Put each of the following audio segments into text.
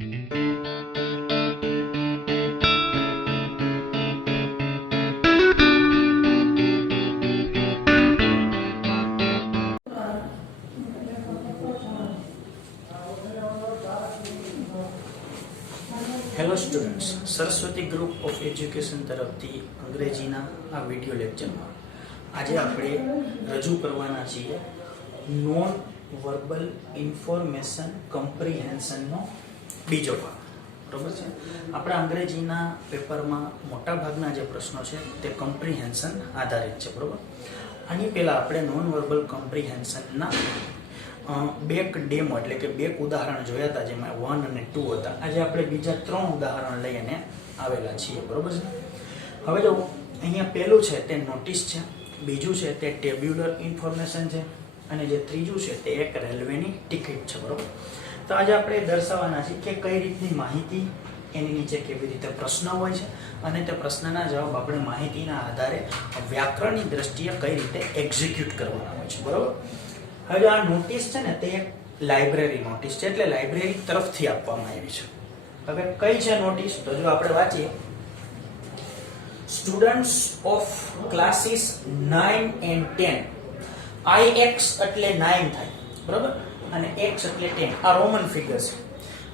Hello students, Saraswati group of education તરફથી અંગ્રેજીના આ video લેક્ચરમાં આજે આપણે રજૂ કરવાના છીએ નોન વર્બલ ઇન્ફોર્મેશન કમ્પ્રિહેન્શનનો બીજો ભાગ. બરાબર છે. આપણા અંગ્રેજીના પેપરમાં મોટાભાગના જે પ્રશ્નો છે તે કમ્પ્રિહેન્શન આધારિત છે. બરાબર. આની પહેલાં આપણે નોન વર્બલ કમ્પ્રિહેન્શનના બેક ડેમો એટલે કે બેક ઉદાહરણ જોયા હતા, જેમાં 1 અને 2 હતા. આજે આપણે બીજા 3 ઉદાહરણ લઈને આવેલા છીએ. બરોબર છે. હવે જો અહીંયા પહેલું છે તે નોટિસ છે, બીજું છે તે ટેબ્યુલર ઇન્ફોર્મેશન છે, અને જે ત્રીજું છે તે એક રેલવેની ટિકિટ છે. બરોબર. તો આજે આપણે દર્શાવવાના છીએ કે કઈ રીતની માહિતી, એની નીચે કેવી રીતે પ્રશ્ન હોય છે, અને તે પ્રશ્નના જવાબ આપણે માહિતીના આધારે વ્યાકરણની દ્રષ્ટિએ કઈ રીતે એક્ઝિક્યુટ કરવાના હોય છે. બરોબર. હવે આ નોટિસ છે ને તે એક લાઇબ્રેરી નોટિસ છે, એટલે લાઇબ્રેરી તરફથી આપવામાં આવી છે. હવે કઈ છે નોટિસ, તો જો આપણે વાંચીએ, students of classes 9 and 10, IX એટલે 9 થાય, બરાબર, અને X એટલે 10. આ રોમન ફિગર છે.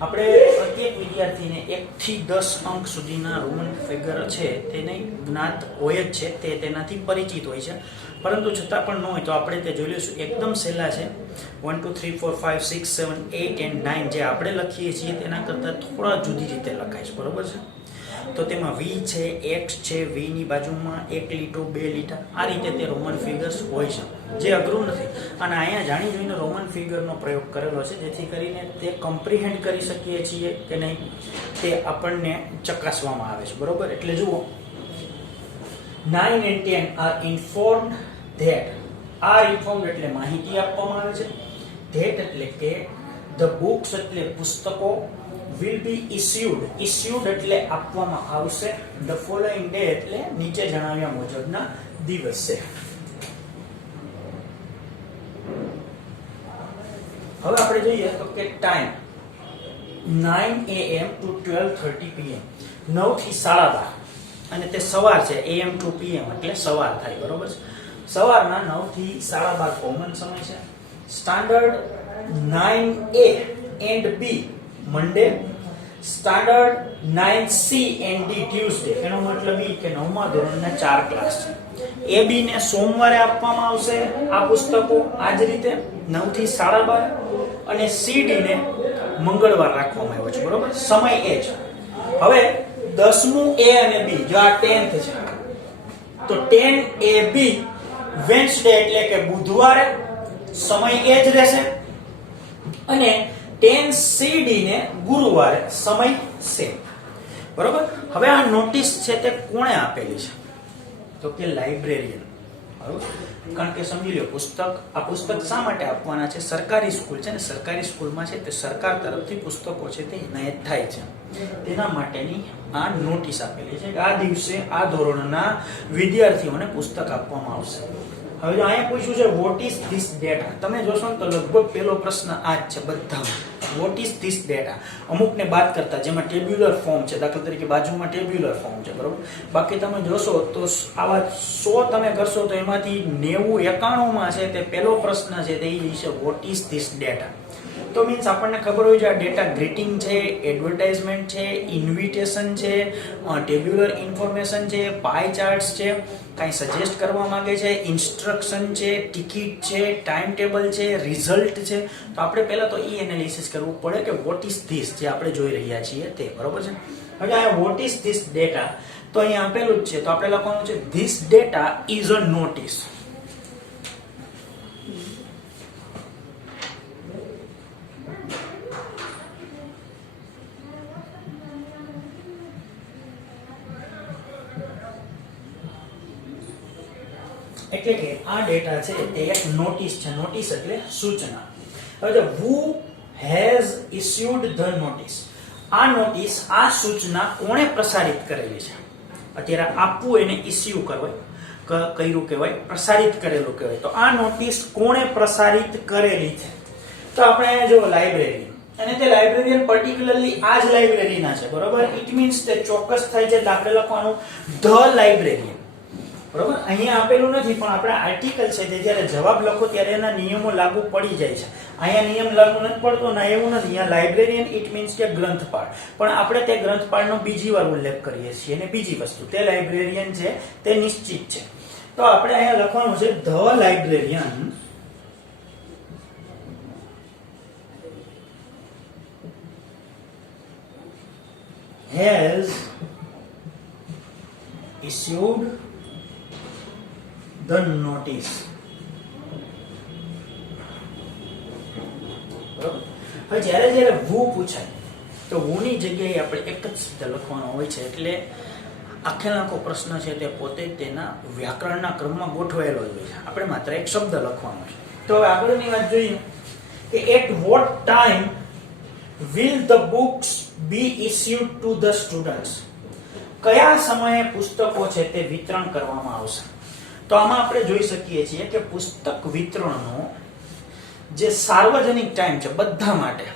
આપણે પ્રત્યેક વિદ્યાર્થીને 1 થી 10 અંક સુધીના રોમન ફિગર છે તેને જ્ઞાત હોય જ છે, તે તેનાથી પરિચિત હોય છે. પરંતુ છતાં પણ ન હોય તો આપણે તે જોઈ લઈશું. એકદમ સહેલા છે. 1 2 3 4 5 6 7 8 and 9 જે આપણે લખીએ છીએ તેના કરતાં થોડા જુદી રીતે લખાય છે. બરોબર છે. તો તેમાં V છે, X છે, V ની બાજુમાં 1 લીટો 2 લીટા, આ રીતે તે રોમન ફિગર્સ હોય છે, જે અઘરું નથી. અને અહીંયા જાણી જોઈને રોમન ફિગરનો પ્રયોગ કરેલો છે, જેથી કરીને તે કમ્પ્રિહેન્ડ કરી શકીએ છીએ કે નહીં તે આપણને ચકાસવામાં આવે છે. બરોબર. એટલે જુઓ, 9 and 10 are informed that, are informed એટલે માહિતી આપવામાં આવે છે, that એટલે કે the books એટલે પુસ્તકો, will be issued, issued એટલે આપવામાં આવશે, the following day એટલે નીચે જણાવ્યા મુજબના દિવસે. હવે આપણે જોઈએ તો કે ટાઈમ 9 AM to 12:30 PM, 9 થી 12:30, અને તે સવાર છે. AM to PM એટલે સવાર થાય. બરોબર છે. સવારના 9 થી 12:30 કોમન સમય છે. Standard 9A and B Monday, standard 9C and D Tuesday. એનો મતલબ એ કે 9મા ધોરણના 4 ક્લાસ છે. AB ને સોમવારે આપવામાં આવશે આ પુસ્તકો, આ જ રીતે 9 થી 12:30, અને CD ને મંગળવાર રાખવામાં આવ્યો છે. બરોબર. સમય એ છે. હવે 10મું A અને B, જો આ 10th છે તો 10AB વેન્સડે એટલે કે બુધવારે, સમય એ જ રહેશે, અને 10CD ને ગુરુવારે, સમય સેમ. બરોબર. હવે આ નોટિસ છે તે કોણે આપેલી છે, તો કે લાઇબ્રેરિયન. બરોબર. કારણ કે સમજી લો, આ પુસ્તક શા માટે આપવાના છે, સરકારી સ્કૂલ છે ને, સરકારી સ્કૂલમાં છે તે સરકાર તરફથી પુસ્તકો છે તે ઇનાયત થાય છે, તેના માટેની આ નોટિસ આપેલી છે કે આ દિવસે આ ધોરણના વિદ્યાર્થીઓને પુસ્તક આપવામાં આવશે. હવે જો અહીંયા પૂછ્યું છે વોટ ઇઝ ધીસ ડેટા, તમે જોશો ને તો લગભગ પહેલો પ્રશ્ન આ જ છે બધામાં, વોટ ઇઝ ધીસ ડેટા. અમુકને બાદ કરતા, જેમાં ટેબ્યુલર ફોર્મ છે, દાખલા તરીકે બાજુમાં ટેબ્યુલર ફોર્મ છે. બરોબર. બાકી તમે જોશો તો આવા 100 તમે કરશો તો એમાંથી 90 91માં છે તે પહેલો પ્રશ્ન છે તે છે વોટ ઇઝ ધીસ ડેટા. તો મીન્સ આપણને ખબર હોય છે આ ડેટા ગ્રીટિંગ છે, એડવર્ટાઇઝમેન્ટ છે, ઇન્વિટેશન છે, ટેબ્યુલર ઇન્ફોર્મેશન છે, પાઈ ચાર્ટ્સ છે, કાંઈ સજેસ્ટ કરવા માંગે છે, ઇન્સ્ટ્રક્શન છે, ટિકિટ છે, ટાઈમ ટેબલ છે, રિઝલ્ટ છે. તો આપણે પહેલા તો એનાલિસિસ કરવું પડે કે વોટ ઇઝ ધીસ જે આપણે જોઈ રહ્યા છીએ તે. બરોબર છે. હવે આ વોટ ઇઝ ધીસ ડેટા તો અહીંયા આપેલું જ છે, તો આપણે લખવાનું છે this data is a notice. એટલે કે આ ડેટા છે તે એક નોટિસ છે. નોટિસ એટલે સૂચના. હવે who has issued the notice, આ નોટિસ, આ સૂચના કોણે પ્રસારિત કરેલી છે. અત્યારે આપવું એને ઇસ્યુ કરવાય, કર્યું કહેવાય, પ્રસારિત કરેલું કહેવાય. તો આ નોટિસ કોણે પ્રસારિત કરેલી છે, તો આપણે જો લાઇબ્રેરી, અને તે લાઇબ્રેરિયન પર્ટિક્યુલરલી આ જ લાઇબ્રેરીના છે, બરોબર. ઇટ મીન્સ તે ચોક્કસ થાય છે એટલે આપણે લખવાનું ધ લાઇબ્રેરિયન, બરોબર. અહીંયા આપેલું નથી પણ આપણે આર્ટિકલ છે જે જ્યારે જવાબ લખો ત્યારે એના નિયમો લાગુ પડી જાય છે. અહીંયા નિયમ લાગુ નથી પડતો ના, એવું નથી. અહીંયા લાઇબ્રેરિયન ઇટ મીન્સ કે ગ્રંથપાળ, પણ આપણે તે ગ્રંથપાળનો બીજી વાર ઉલ્લેખ કરીએ છીએ. અને બીજી વસ્તુ તે લાઇબ્રેરિયન છે તે નિશ્ચિત છે, તો આપણે અહીંયા લખવાનું છે the librarian has issued the notice. હવે જ્યારે વુ પૂછાય તો વુની જગ્યાએ આપણે એક જ શબ્દ લખવાનો હોય છે, એટલે આખે આખો પ્રશ્ન છે તે પોતે તેના વ્યાકરણના ક્રમમાં ગોઠવાયેલો જ હોય છે. આપણે માત્ર એક શબ્દ લખવાનો છે. તો હવે આગળની વાત જોઈએ કે at what time will the books be issued to the students? કયા સમયે પુસ્તકો છે તે વિતરણ કરવામાં આવશે? તો આમાં આપણે જોઈ શકીએ છીએ કે પુસ્તક વિતરણનો જે સાર્વજનિક ટાઈમ છે બધા માટે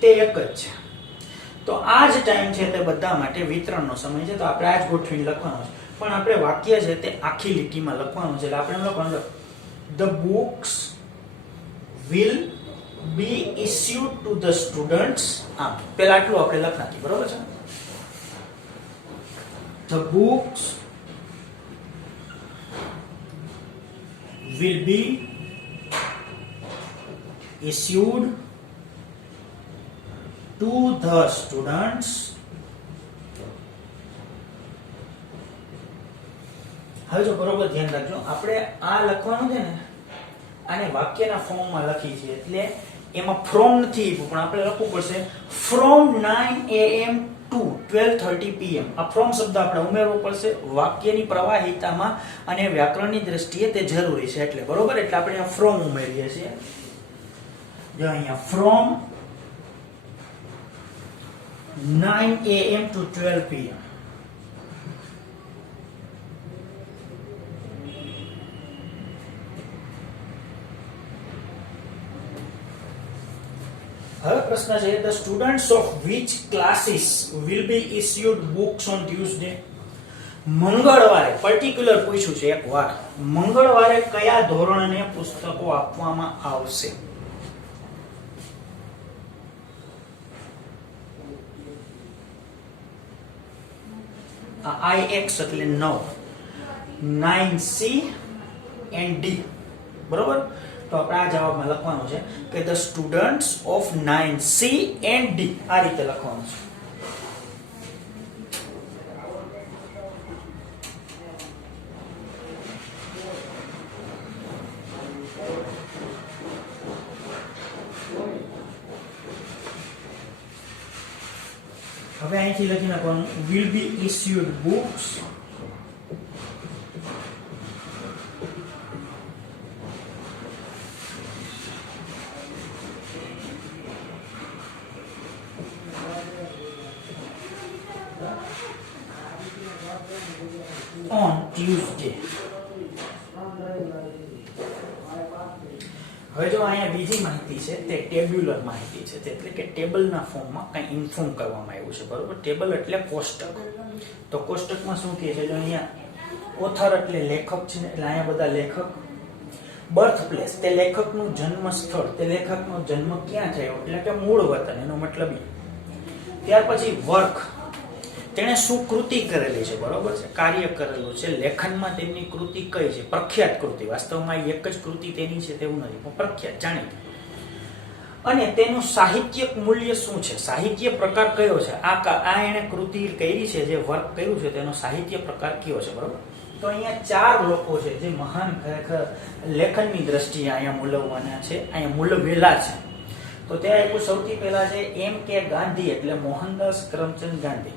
તે એક જ છે. તો આ જ ટાઈમ છે તે બધા માટે વિતરણનો સમય છે, તો આપણે આ જ ગોઠવીને લખવાનું છે. પણ આપણે વાક્ય છે તે આખી લીટીમાં લખવાનું છે, એટલે આપણે એમ લખવાનું the books will be issued to the students. પેલા આટલું આપણે લખ નાખી, બરોબર છે. The books will be issued to the students. હવે જો બરોબર ધ્યાન રાખજો, આપણે આ લખવાનું છે ને આને વાક્યના ફોર્મમાં લખી છે, એટલે એમાં ફ્રોમ નથી પણ આપણે લખવું પડશે ફ્રોમ 9 AM to 12:30 PM. આ ફ્રોમ શબ્દ આપણે ઉમેરવો પડશે વાક્યની પ્રવાહિતામાં અને વ્યાકરણની દ્રષ્ટિએ તે જરૂરી છે, એટલે બરોબર. એટલે આપણે અહીંયા ફ્રોમ ઉમેરીએ છીએ. જો અહીંયા ફ્રોમ 9 AM to 12 PM. હવે પ્રશ્ન છે the students of which classes will be issued books on Tuesday? મંગળવારે પર્ટિક્યુલર પૂછ્યું છે એક વાર, મંગળવારે કયા ધોરણને પુસ્તકો આપવામાં આવશે? IX એટલે 9, 9C and D, બરોબર. તો આપણે આ જવાબમાં લખવાનું છે કે the students of 9C and D, આ રીતે લખવાનું છે. હવે અહીંથી લખી નાખવાનું will be issued books on Tuesday. હવે જો અહીંયા બીજી માહિતી છે તે ટેબ્યુલર માહિતી છે, એટલે કે ટેબલના ફોર્મમાં કંઈ ઇન્ફોર્મ કરવામાં આવ્યું છે, બરોબર. ટેબલ એટલે કોષ્ટક, તો કોષ્ટકમાં શું કહે છે, જો અહીંયા ઓથર એટલે લેખક છે, એટલે અહીંયા બધા લેખક. બર્થ પ્લેસ તે લેખકનું જન્મ સ્થળ, તે લેખકનો જન્મ ક્યાં થયો એટલે કે મૂળ વતન, એનો મતલબ. ત્યાર પછી વર્ક, તેણે શું કૃતિ કરેલી છે, બરોબર છે, કાર્ય કરેલું છે. લેખનમાં તેમની કૃતિ કઈ છે, પ્રખ્યાત કૃતિ, વાસ્તવમાં એક જ કૃતિ તેની છે તેવું નથી પણ પ્રખ્યાત જાણીતી. અને તેનું સાહિત્યિક મૂલ્ય શું છે, સાહિત્ય પ્રકાર કયો છે, આ એણે કૃતિ કરી છે, જે વર્ક કર્યું છે તેનો સાહિત્ય પ્રકાર કયો છે, બરોબર. તો અહીંયા 4 લોકો છે જે મહાન ખરેખર લેખનની દ્રષ્ટિએ અહીંયા મૂલવવાના છે, અહીંયા મૂલવેલા છે. તો તે આપ્યું સૌથી પહેલા છે M.K. ગાંધી, એટલે મોહનદાસ કરમચંદ ગાંધી.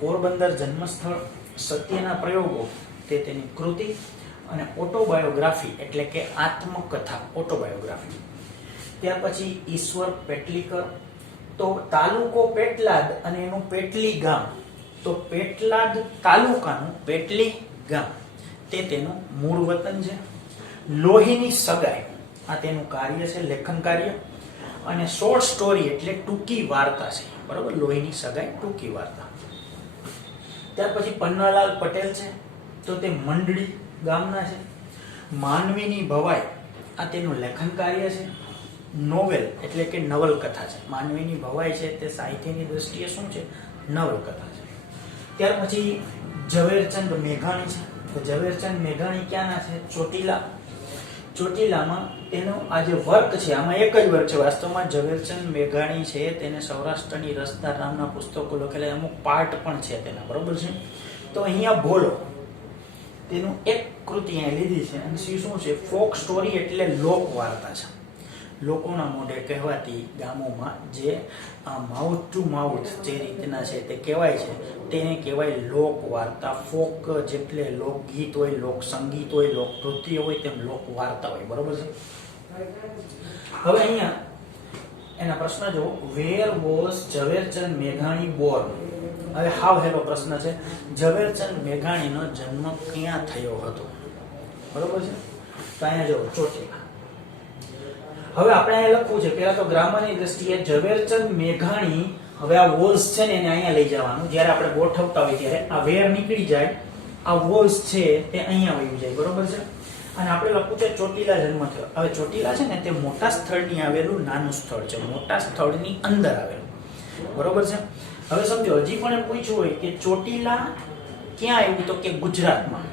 પોરબંદર જન્મસ્થળ, સત્યના પ્રયોગો તે તેની કૃતિ, અને ઓટોબાયોગ્રાફી એટલે કે આત્મકથા, ઓટોબાયોગ્રાફી. ત્યાર પછી ઈશ્વર પેટલીકર, તો તાલુકો પેટલાદ અને એનું પેટલી ગામ, તો પેટલાદ તાલુકાનું પેટલી ગામ તે તેનું મૂળ વતન છે. લોહીની સગાઈ, આ તેનું કાર્ય છે, લેખન કાર્ય. અને શોર્ટ સ્ટોરી એટલે ટૂંકી વાર્તા છે, બરોબર, લોહીની સગાઈ ટૂંકી વાર્તા. ત્યાર પછી પન્નાલાલ પટેલ છે, તો તે મંડળી ગામના છે. માનવીની ભવાઈ આ તેનું લેખન કાર્ય છે. નોવેલ એટલે કે નવલકથા છે. માનવીની ભવાઈ છે તે સાહિત્યની દ્રષ્ટિએ શું છે? નવલકથા છે. ત્યાર પછી ઝવેરચંદ મેઘાણી છે, તો ઝવેરચંદ મેઘાણી ક્યાંના છે? ચોટીલા. ચોટીલામાં તેનો આ જે વર્ક છે, આમાં એક જ વર્ક છે વાસ્તવમાં. ઝવેરચંદ મેઘાણી છે તેને સૌરાષ્ટ્રની રસદાર નામના પુસ્તકો લખેલા, અમુક પાર્ટ પણ છે તેના, બરોબર છે. તો અહીંયા ભોલો તેનું એક કૃતિ અહીંયા લીધી છે, અને શું છે? ફોક સ્ટોરી એટલે લોક વાર્તા છે. લોકોના મોઢે કહેવાતી ગામોમાં જે માઉથ ટુ માઉથ જે રીતના છે તે કહેવાય છે, તેને કહેવાય લોક વાર્તા. ફોક જેટલે લોકગીત હોય, લોક સંગીત હોય, લોક નૃત્ય હોય, તેમ લોક વાર્તા હોય, બરોબર છે. હવે અહીંયા એના પ્રશ્ન જો, વેર વોઝ ઝવેરચંદ મેઘાણી બોર્ન? હવે હાવ હેલો પ્રશ્ન છે. ઝવેરચંદ મેઘાણીનો જન્મ ક્યાં થયો હતો? બરોબર છે. તો અહીંયા જો ચોટીલા. હવે આપણે અહીંયા લખવું છે, પેલા તો ગ્રામરની દ્રષ્ટિએ ઝવેરચંદ મેઘાણી, હવે આ વોઝ છે ને એને અહીંયા લઈ જવાનું. જ્યારે આપણે ગોઠવતા હોય ત્યારે આ વેર નીકળી જાય, આ વોઝ છે તે અહીંયા વયું જાય, બરોબર છે. અને આપણે લખવું છે ચોટીલા જન્મ થયો. હવે ચોટીલા છે ને તે મોટા સ્થળની આવેલું નાનું સ્થળ છે, મોટા સ્થળની અંદર આવેલું, બરોબર છે. હવે સમજો, હજી પણ એમ પૂછ્યું હોય કે ચોટીલા ક્યાં આવ્યું, તો કે ગુજરાતમાં.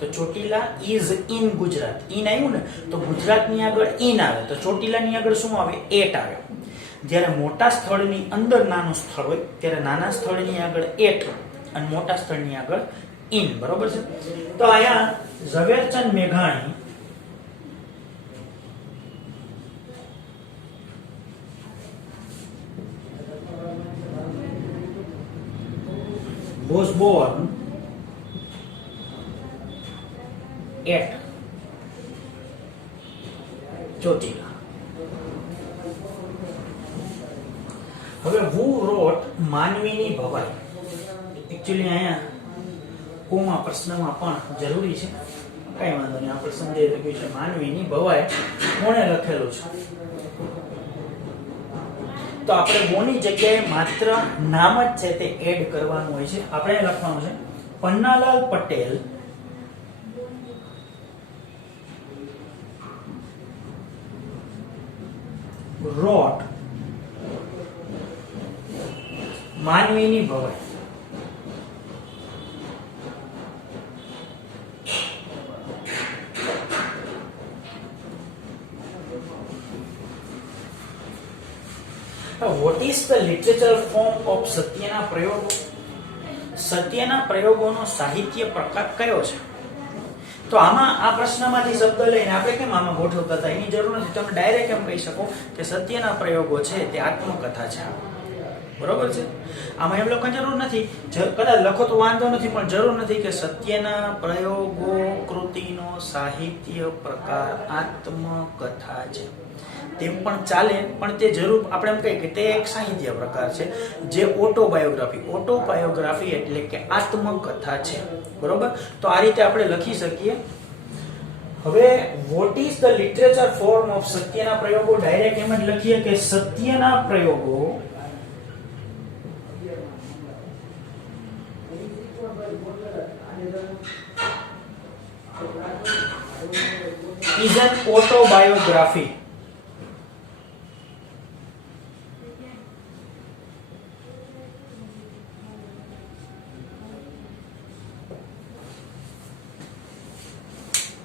તો Chotila is in Gujarat. In આવ્યું ને, તો ગુજરાતની આગળ ઇન આવે, તો ચોટીલાની આગળ શું આવે? એટ આવે. જ્યારે મોટા સ્થળની અંદર નાનું સ્થળ હોય ત્યારે નાના સ્થળની આગળ એટ અને મોટા સ્થળની આગળ ઇન, બરોબર છે. તો અહીંયા ઝવેરચંદ મેઘાણી was born at ચોટીલા. હવે who wrote માનવીની ભવાઈ? એકચ્યુઅલી અહીંયા કોમા પ્રશ્નમાં પણ જરૂરી છે, કઈ વાંધો નહીં, આપણે સમજાઈ રહ્યું છે. માનવીની ભવાઈ કોણે લખેલું છે? તો આપણે બોની જગ્યાએ માત્ર નામ જ છે તે એડ કરવાનું હોય છે. આપણે લખવાનું છે પન્નાલાલ પટેલ wrote માનવીની ભવાઈ. What is the literature form of સત્યના પ્રયોગો? સત્યના પ્રયોગોનો સાહિત્ય પ્રકાર કયો છે? તો આમાં આ પ્રશ્નમાંથી શબ્દ લઈને આપણે કેમ આમાં ગોઠવતા હતા? એની જરૂર નથી. તમે ડાયરેક્ટ એમ કહી શકો કે સત્યના પ્રયોગો છે તે આત્મકથા છે, બરોબર છે. આમાં એમ લખવાની જરૂર નથી. કદાચ લખો તો વાંધો નથી, પણ જરૂર નથી કે સત્યના પ્રયોગો કૃતિનો સાહિત્ય પ્રકાર આત્મકથા છે. તેમ પણ ચાલે, પણ તે જરૂર આપણે એમ કહીએ કે તે એક સાહિત્ય પ્રકાર છે, જે ઓટોબાયોગ્રાફી એટલે કે આત્મકથા છે, બરોબર. તો આ રીતે આપણે લખી શકીએ. હવે what is the literature form of સત્યના પ્રયોગો? ડાયરેક્ટ એમ જ લખીએ કે સત્યના પ્રયોગો is an autobiography.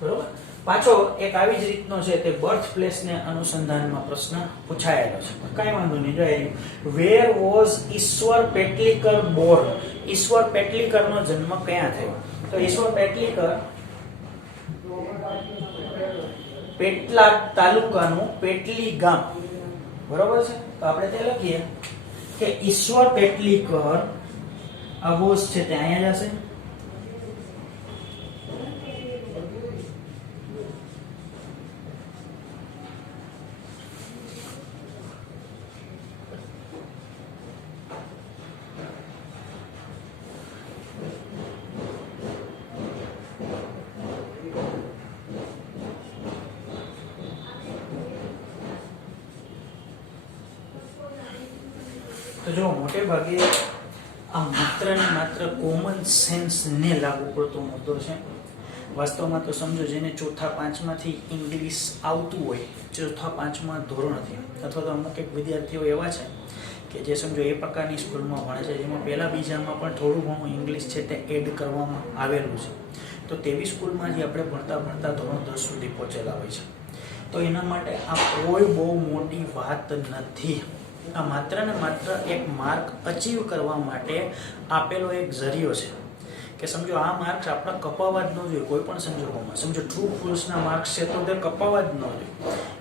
બરોબર. પાછો એક આવી જ રીતનો છે તે બર્થ પ્લેસ ને અનુસંધાનમાં પ્રશ્ન પૂછાયેલો છે, કઈ વાંધો નહીં. જોઈ વેર વોઝ ઈશ્વર પેટલીકર બોર્ન? ઈશ્વર પેટલીકર નો જન્મ ક્યાં થયો? તો ઈશ્વર પેટલીકર પેટલાદ તાલુકાનું પેટલી ગામ, બરોબર છે. તો આપણે તે લખીએ કે ઈશ્વર પેટલીકર આ વોઝ છે તે અહીંયા જશે. તો જો મોટે ભાગે આ માત્ર ને માત્ર કોમન સેન્સને લાગુ પડતો મુદ્દો છે. વાસ્તવમાં તો સમજો જેને ચોથા પાંચમાંથી ઇંગ્લિશ આવતું હોય, ચોથા પાંચમા ધોરણથી, અથવા તો અમુક એક વિદ્યાર્થીઓ એવા છે કે જે સમજો એ પ્રકારની સ્કૂલમાં ભણે છે જેમાં પહેલા બીજામાં પણ થોડું ઘણું ઇંગ્લિશ છે તે એડ કરવામાં આવેલું છે. તો તેવી સ્કૂલમાં જે આપણે ભણતા ધોરણ 10 સુધી પહોંચેલા હોય છે. તો એના માટે આ કોઈ બહુ મોટી વાત નથી. આ માત્ર ને માત્ર એક માર્ક અચીવ કરવા માટે આપેલો એક જરિયો છે કે સમજો આ માર્ક્સ આપણે કપાવવા જ ન જોઈએ કોઈ પણ સંજોગોમાં. સમજો ટ્રુ ફોલ્સના માર્ક્સ છે તો તે કપાવવા જ ન જોઈએ.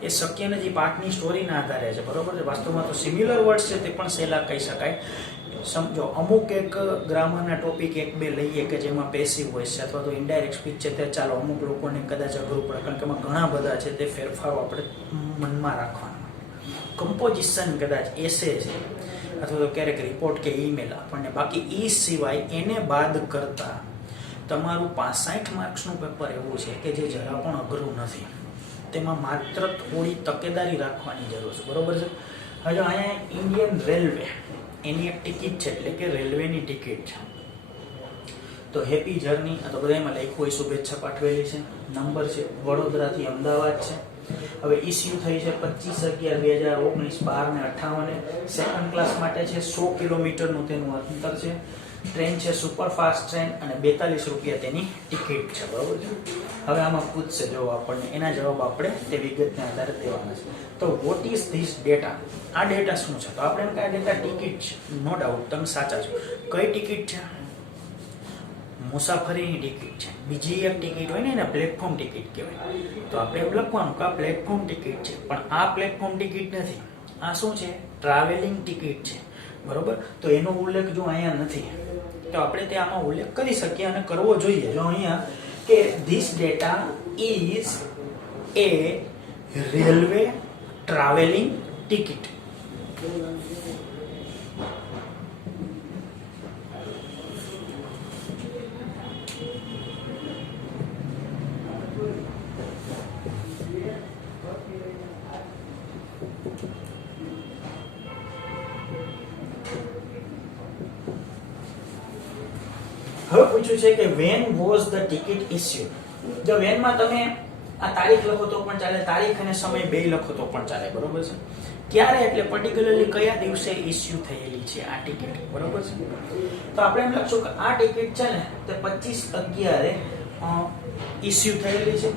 એ શક્ય નથી, પાઠની સ્ટોરીના આધારે છે, બરોબર છે. વાસ્તવમાં તો સિમિલર વર્ડ્સ છે તે પણ સહેલા કહી શકાય. સમજો અમુક એક ગ્રામરના ટોપિક એક બે લઈએ કે જેમાં પેસિવ વોઇસ છે અથવા તો ઇનડાયરેક્ટ સ્પીચ છે, તે ચાલો અમુક લોકોને કદાચ અઘરું પડે કારણ કે એમાં ઘણા બધા છે તે ફેરફારો આપણે મનમાં રાખવાના. કમ્પોઝિશન કદાચ એસે છે અથવા તો ક્યારેક રિપોર્ટ કે ઈમેલ આપણને, બાકી એ સિવાય એને બાદ કરતા તમારું 65 માર્ક્સનું પેપર એવું છે કે જે જરા પણ અઘરું નથી. તેમાં માત્ર થોડી તકેદારી રાખવાની જરૂર છે, બરોબર છે. હવે અહીંયા ઇન્ડિયન રેલવે એની એક ટિકિટ છે, એટલે કે રેલવેની ટિકિટ છે. તો હેપી જર્ની આ તો બધામાં લખ્યું હોય, શુભેચ્છા પાઠવેલી છે. નંબર છે વડોદરાથી અમદાવાદ છે. હવે ઇસ્યુ થઈ છે 25/11/2019 12:58. સેકન્ડ ક્લાસ માટે છે, 100 કિલોમીટરનું તેનું અંતર છે. ટ્રેન છે સુપરફાસ્ટ ટ્રેન અને 42 રૂપિયા તેની ટિકિટ છે, બરોબર છે. હવે આમાં પૂછશે જો આપણને, એના જવાબ આપણે તે વિગતને આધારે દેવાના છે. તો વોટ ઇઝ ધીસ ડેટા? આ ડેટા શું છે? તો આપણે એમ કે આ ડેટા ટિકિટ છે. નો ડાઉટ તમે સાચા છો. કઈ ટિકિટ છે? મુસાફરીની ટિકિટ છે. બીજી એક ટિકિટ હોય ને એને પ્લેટફોર્મ ટિકિટ કહેવાય. તો આપણે એવું લખવાનું કે આ પ્લેટફોર્મ ટિકિટ છે, પણ આ પ્લેટફોર્મ ટિકિટ નથી. આ શું છે? ટ્રાવેલિંગ ટિકિટ છે, બરોબર. તો એનો ઉલ્લેખ જો અહીંયા નથી તો આપણે તે આમાં ઉલ્લેખ કરી શકીએ અને કરવો જોઈએ. જો અહીંયા કે this data is A railway travelling ticket. હવે પૂછ્યું છે કે when was the ticket issued? જો when માં તમે આ તારીખ લખો તો પણ ચાલે, તારીખ અને સમય બે લખો તો પણ ચાલે, બરોબર છે. ક્યારે એટલે પર્ટિક્યુલરલી કયા દિવસે ઇસ્યુ થયેલી છે આ ટિકિટ, બરોબર છે. તો આપણે એમ લખશું કે આ ટિકિટ છે ને તે 25/11 ઇસ્યુ થયેલી છે.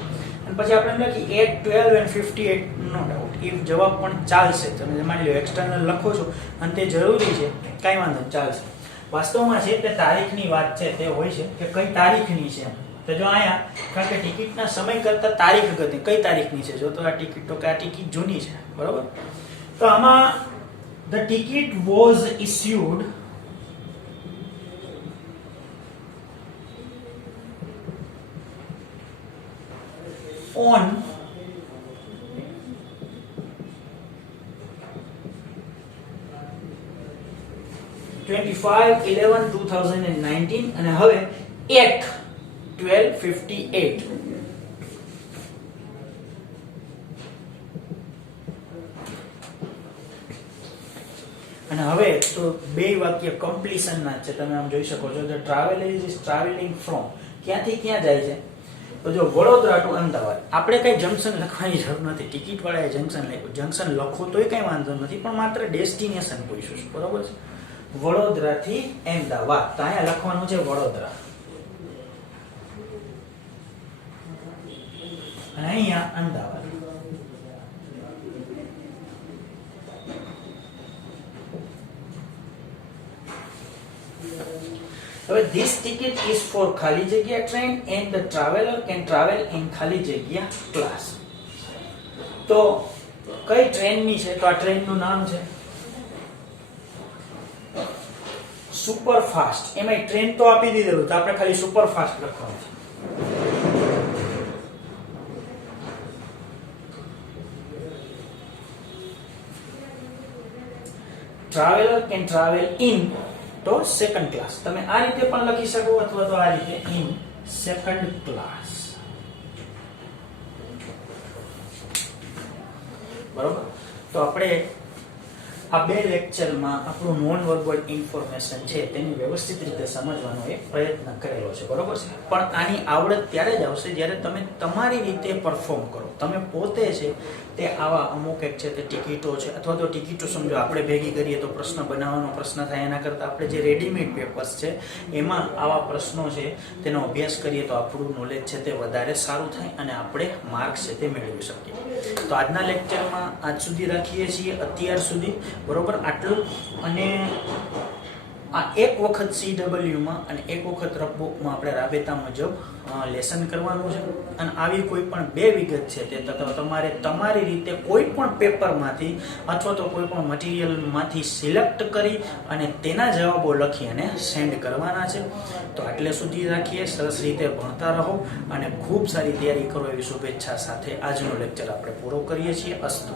અને પછી આપણે એમ લખી 8:12:58. નો ડાઉટ એ જવાબ પણ ચાલશે. તમે માની લો એક્સટર્નલ લખો છો અને તે જરૂરી છે, કાંઈ વાંધો નહીં, ચાલશે. વાસ્તવમાં છે તે તારીખની વાત છે, તે હોય છે કે કઈ તારીખની છે. તો જો અહીંયા કારણ કે ટિકિટના સમય કરતા તારીખ ગતિ કઈ તારીખની છે, જો તો આ ટિકિટ તો કે આ ટિકિટ જૂની છે, બરોબર. તો આમાં the ticket was issued on 25/11/2019 અને હવે 8:12:58. અને હવે તો બે વાક્ય કમ્પ્લીશન ના છે, તમે આમ જોઈ શકો છો. The traveller is travelling from, ક્યાંથી ક્યાં જાય છે? તો જો વડોદરા ટુ અમદાવાદ. આપણે કઈ જંકશન લખવાની જરૂર નથી, ટિકિટ વાળાએ જંકશન લખ્યું. જંકશન લખો તોય કઈ વાંધો નથી, પણ માત્ર ડેસ્ટિનેશન પૂછ્યું છે, બરોબર છે. વડોદરાથી અમદાવાદ, તો અહીંયા લખવાનું છે વડોદરા અને અહીંયા અમદાવાદ. હવે this ticket is for ખાલી જગ્યા train and the traveler can travel in ખાલી જગ્યા class. તો કઈ ટ્રેનની છે? તો આ ટ્રેનનું નામ છે સુપરફાસ્ટ. એમાં ટ્રેન તો આપી દીધેલું, તો આપણે ખાલી સુપરફાસ્ટ લખવાનું છે. ટ્રાવેલર કેન ટ્રાવેલ ઇન તો સેકન્ડ ક્લાસ. તમે આ રીતે પણ લખી શકો અથવા તો આ રીતે ઇન સેકન્ડ ક્લાસ, બરોબર. તો આપણે આ બે લેક્ચરમાં આપણું નોન વર્બલ ઇન્ફોર્મેશન છે તેની વ્યવસ્થિત રીતે સમજવાનો એક પ્રયત્ન કરેલો છે, બરોબર છે. પણ આની આવડત ત્યારે જ આવશે જ્યારે તમે તમારી રીતે પરફોર્મ કરો. તમે પોતે છે તે આવા અમુક એક છે તે ટિકિટો છે, અથવા તો ટિકિટો સમજો આપણે ભેગી કરીએ તો પ્રશ્ન બનાવવાનો પ્રશ્ન થાય, એના કરતાં આપણે જે રેડીમેડ પેપર્સ છે એમાં આવા પ્રશ્નો છે તેનો અભ્યાસ કરીએ તો આપણું નોલેજ છે તે વધારે સારું થાય અને આપણે માર્ક્સ છે તે મેળવી શકીએ. તો આજના લેક્ચરમાં આજ સુધી રાખીએ છીએ, અત્યાર સુધી, બરોબર, આટલું. અને આ એક વખત CW-માં અને એક વખત રફબુકમાં આપણે રાબેતા મુજબ લેસન કરવાનું છે. અને આવી કોઈ પણ બે વિગત છે તે તમારે તમારી રીતે કોઈ પણ પેપરમાંથી અથવા તો કોઈ પણ મટીરિયલમાંથી સિલેક્ટ કરી અને તેના જવાબો લખી અને સેન્ડ કરવાના છે. તો આટલે સુધી રાખીએ. સરસ રીતે ભણતા રહો અને ખૂબ સારી તૈયારી કરો એવી શુભેચ્છા સાથે આજનો લેક્ચર આપણે પૂરો કરીએ છીએ. અસ્તુ.